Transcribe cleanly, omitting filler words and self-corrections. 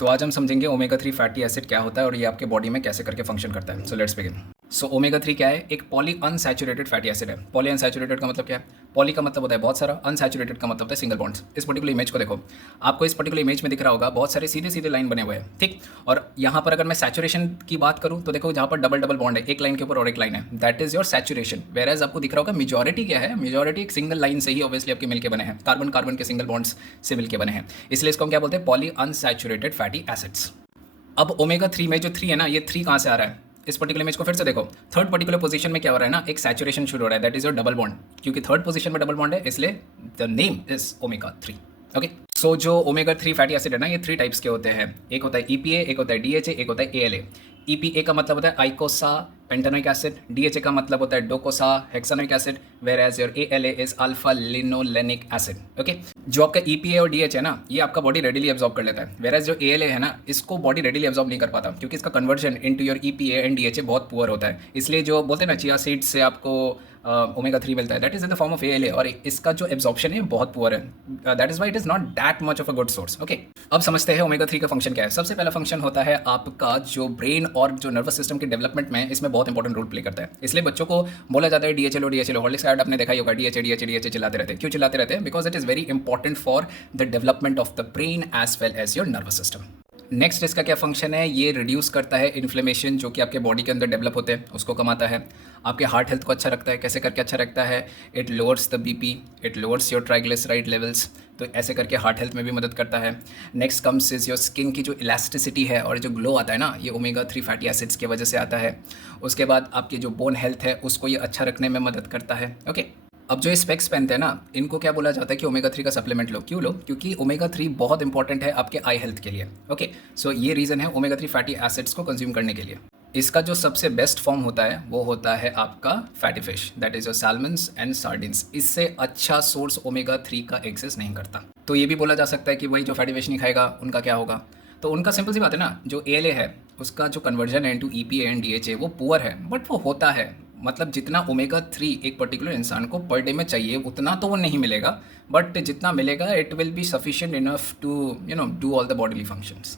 तो आज हम समझेंगे ओमेगा 3 फैटी एसिड क्या होता है और ये आपके बॉडी में कैसे करके फंक्शन करता है। So let's begin. So omega 3 क्या है? एक पॉली अनसैचुरेटेड फैटी एसिड है। पॉली अनसैचुरेटेड का मतलब क्या है? पॉली का मतलब होता है बहुत सारा, अनसैचुरेटेड का मतलब होता है सिंगल बॉन्ड्स। इस पर्टिकुलर इमेज को देखो, आपको इस पर्टिकुलर इमेज में दिख रहा होगा बहुत सारे सीधे सीधे लाइन बने हुए हैं, ठीक। और यहाँ पर अगर मैं सैचुरेशन की बात करूँ तो देखो जहाँ पर डबल डबल बॉन्ड है, एक लाइन के ऊपर और एक लाइन है, that is your saturation. Whereas आपको दिख रहा होगा मेजॉरिटी क्या है? मेजॉरिटी एक सिंगल लाइन से ही ऑब्वियसली आपके मिलके बने हैं, कार्बन कार्बन के सिंगल बॉन्ड्स से मिलके बने हैं, इसलिए इसको हम क्या बोलते हैं? Poly unsaturated fatty acids. अब ओमेगा 3 में जो 3 है ना, ये 3 कहाँ से आ रहा है? इस पर्टिकुलर इमेज को फिर से देखो, थर्ड पर्टिकुलर पोजीशन में क्या हो रहा है ना, एक सैचुरेशन शुरू हो रहा है, that is your double bond. क्योंकि थर्ड पोजीशन में डबल बॉन्ड है इसलिए the name is omega 3। Okay, so जो ओमेगा 3 फैटी एसिड है ना, ये 3 टाइप्स के होते हैं। एक होता है ईपीए, एक होता है डीएचए, एक होता है एएलए। ईपीए का मतलब होता है आइकोसा पेंटानोइक एसिड, डीएचए का मतलब होता है docosahexaenoic acid, whereas your ALA is alpha linolenic acid. Okay, जो आपका ईपीए और डीएचए है ना, ये आपका बॉडी रेडिली एब्जॉर्ब कर लेता है, वेयर एज जो एएलए है ना, इसको बॉडी रेडिली एब्जॉर्ब नहीं कर पाता, क्योंकि इसका conversion into your EPA and DHA बहुत पुअर होता है। इसलिए जो बोलते हैं ना चिया सीड्स से आपको ओमेगा 3 मिलता है, that is in the form of ALA, और इसका जो एब्जॉर्प्शन है बहुत पुअर है, that is why it is not that much of a good source. Okay, अब समझते हैं ओमेगा 3 का फंक्शन क्या है। सबसे पहला फंक्शन होता है आपका जो ब्रेन और जो नर्वस सिस्टम के डेवलपमेंट में इसमें बहुत इंपॉर्टेंट रोल प्ले करता है। इसलिए बच्चों को बोला जाता है डीएचए लो, डीएचए लो। हॉर्लिक्स का ऐड आपने देखा ही होगा, डीएचए डीएचए डीएचए चिल्लाते रहते हैं। क्यों चिल्लाते रहते हैं? Because it is very important for the development of the brain as well as your nervous system. Next इसका क्या फंक्शन है? ये रिड्यूस करता है इन्फ्लेमेशन जो कि आपके बॉडी के अंदर डेवलप होते हैं, उसको कमाता है। आपके हार्ट हेल्थ को अच्छा रखता है। कैसे करके अच्छा रखता है? It lowers the BP, it lowers your triglyceride levels, तो ऐसे करके हार्ट हेल्थ में भी मदद करता है। Next comes is your skin की जो इलास्टिसिटी है और जो ग्लो आता है ना, ये ओमेगा 3 फैटी एसिड्स की वजह से आता है। उसके बाद आपकी जो बोन हेल्थ है उसको ये अच्छा रखने में मदद करता है। ओके, अब जो ये स्पेक्स पहनते हैं ना, इनको क्या बोला जाता है कि ओमेगा 3 का सप्लीमेंट लो। क्यों लो? क्योंकि ओमेगा 3 बहुत इंपॉर्टेंट है आपके आई हेल्थ के लिए। ओके, सो ये रीज़न है ओमेगा 3 फैटी एसिड्स को कंज्यूम करने के लिए। इसका जो सबसे बेस्ट फॉर्म होता है वो होता है आपका fatty fish, that is your salmons and sardines. इससे अच्छा सोर्स ओमेगा 3 का एग्जिस्ट नहीं करता। तो ये भी बोला जा सकता है कि वही जो फैटी फिश नहीं खाएगा उनका क्या होगा? तो उनका सिंपल सी बात है ना, जो एएलए है उसका जो कन्वर्जन है इनटू ईपीए एंड डीएचए वो पुअर है, बट वो होता है। मतलब जितना ओमेगा 3 एक पर्टिकुलर इंसान को पर डे में चाहिए उतना तो वो नहीं मिलेगा, बट जितना मिलेगा it will be sufficient enough to do all the bodily functions.